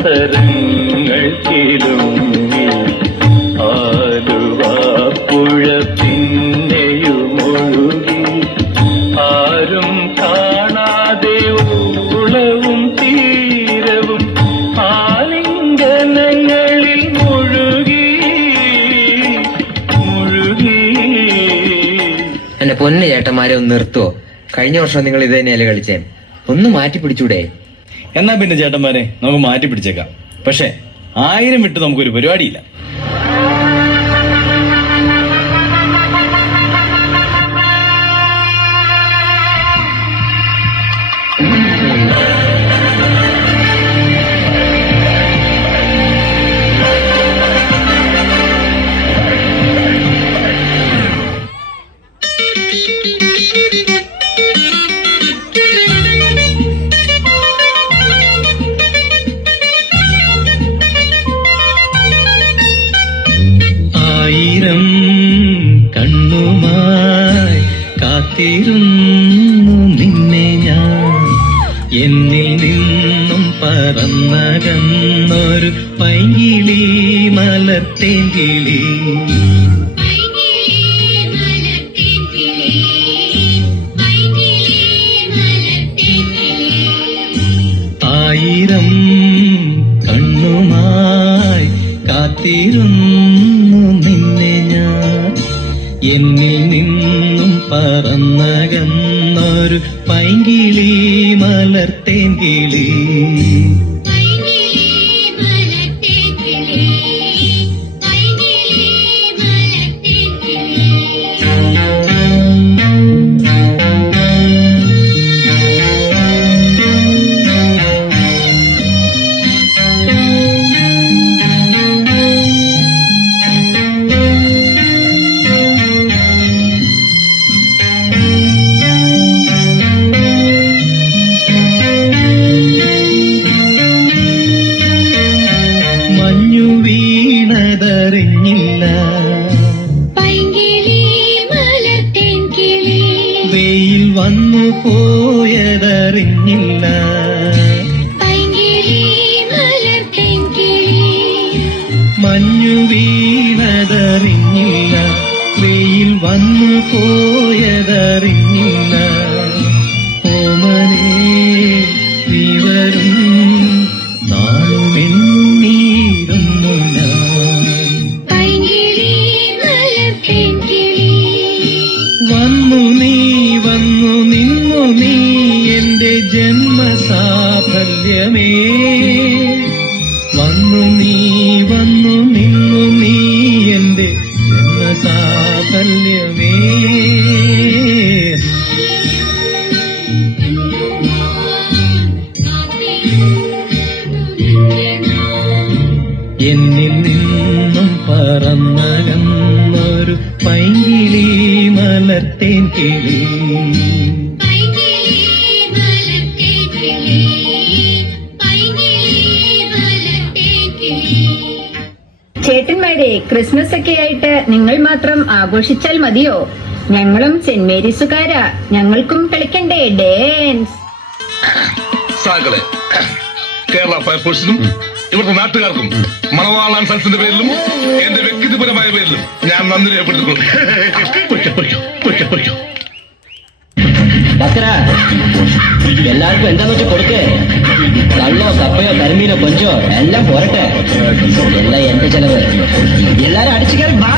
അധരങ്ങൾ കിലുങ്ങി ആലുവാപ്പുഴ പിന്നെയുമൊഴുകി ആരും കാണാതെ ഉളവും തീരവും ആലിംഗനങ്ങളിൽ മുഴുകി മുഴുകി. എന്റെ പൊന്നു ചേട്ടന്മാരെ ഒന്ന് നിർത്തുവോ? കഴിഞ്ഞ വർഷം നിങ്ങൾ ഇത് തന്നെയല്ലേ കളിച്ചേ? ഒന്ന് മാറ്റി പിടിച്ചൂടെ? എന്നാ പിന്നെ ചേട്ടന്മാരെ നമുക്ക് മാറ്റി പിടിച്ചേക്കാം. പക്ഷെ 1000 വിട്ട് നമുക്കൊരു പരിപാടിയില്ല. ആയിരം കണ്ണുമായി കാത്തിരുന്നു നിന്നെ ഞാൻ, എന്നിൽ നിന്നും പറന്നകന്നൊരു പൈങ്കിളി മലർത്തേങ്കിളി. ആയിരം കണ്ണുമായി കാത്തിരുന്നു നിന്നെ ഞാൻ, എന്നിൽ നിന്നും പറന്നകന്നൊരു പൈങ്കിളി മലർത്തേങ്കിളി. മഞ്ഞു വീണതറിഞ്ഞില്ല, വെയിൽ വന്നു പോയതറിഞ്ഞില്ല. മഞ്ഞു വീണതറിഞ്ഞില്ല, വെയിൽ വന്നു പോയതറിഞ്ഞില്ല. ഓമനേ നീ വരും നാളുമെണ്ണീരുന്നു ഞാൻ. വന്നു നീ വന്നു നിന്നു നീ എന്റെ ജന്മസാഫല്യമേ. വന്നു നീ വന്നു നിന്നു നീ എന്റെ ജന്മസാഫല്യമേ. എന്നിൽ നിന്നും പറന്നകന്നൊരു പൈങ്കിളി മലർത്തേങ്കിളി. ചേട്ടന്മാരെ, ക്രിസ്മസ് ഒക്കെ ആയിട്ട് നിങ്ങൾ മാത്രം ആഘോഷിച്ചാൽ മതിയോ? ഞങ്ങളും സെന്റ് മേരീസുകാരാ, ഞങ്ങൾക്കും കളിക്കണ്ടേ ഡാൻസ്? സാക്കളെ, കേരള ഫയർഫോഴ്സിനും ഇവിടുത്തെ നാട്ടുകാർക്കും മണവാളാൻ സൽസിന്റെ പേരിലും എന്റെ വ്യക്തിപരമായ പേരിലും ഞാൻ നന്ദി രേഖപ്പെടുത്തുന്നു. എല്ലാവർക്കും എന്താന്ന് വെച്ചാൽ കൊടുക്കേ. കള്ളോ കപ്പയോ കരിമീനോ കൊഞ്ചോ എല്ലാം പോരട്ടെ. എല്ലാം എന്റെ ചെലവ്. എല്ലാരും അടിച്ചു കയറി വാ.